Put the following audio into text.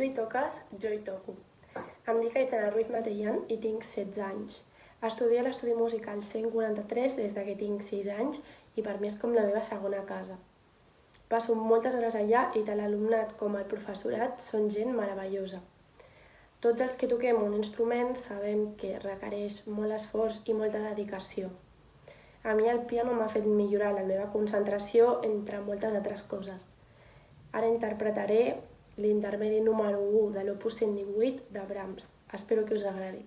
Tu hi toques, jo hi toco. Em dic Aitana Ruiz Matellan i tinc 16 anys. Estudio a l'Estudi Musical 143 des que tinc 6 anys i per mi és com la meva segona casa. Passo moltes hores allà i tant l'alumnat com el professorat són gent meravellosa. Tots els que toquem un instrument sabem que requereix molt esforç i molta dedicació. A mi el piano m'ha fet millorar la meva concentració, entre moltes altres coses. Ara interpretaré l'intermedi número 1 de l'Opus 118 de Brahms. Espero que us agradi.